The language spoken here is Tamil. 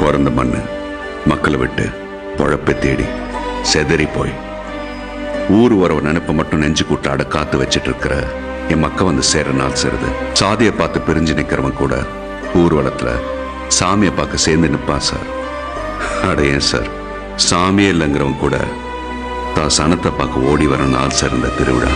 பிறந்த மண்ணு மக்களை விட்டு பொழப்பை தேடி செதறி போய் ஊர் உறவு நினைப்ப மட்டும் நெஞ்சு கூட்டாட காத்து வச்சிட்டு இருக்கிற என் மக்க வந்து சேர நாள் சேருது. சாதியை பார்த்து பிரிஞ்சு நிக்கிறவன் கூட ஊர்வலத்துல சாமியை பார்க்க சேர்ந்து நிற்பான் சார். அட ஏன் சார், சாமியே இல்லைங்கிறவன் கூட தான் சனத்தை பார்க்க ஓடி வர நாள் சேர்ந்த திருவிழா.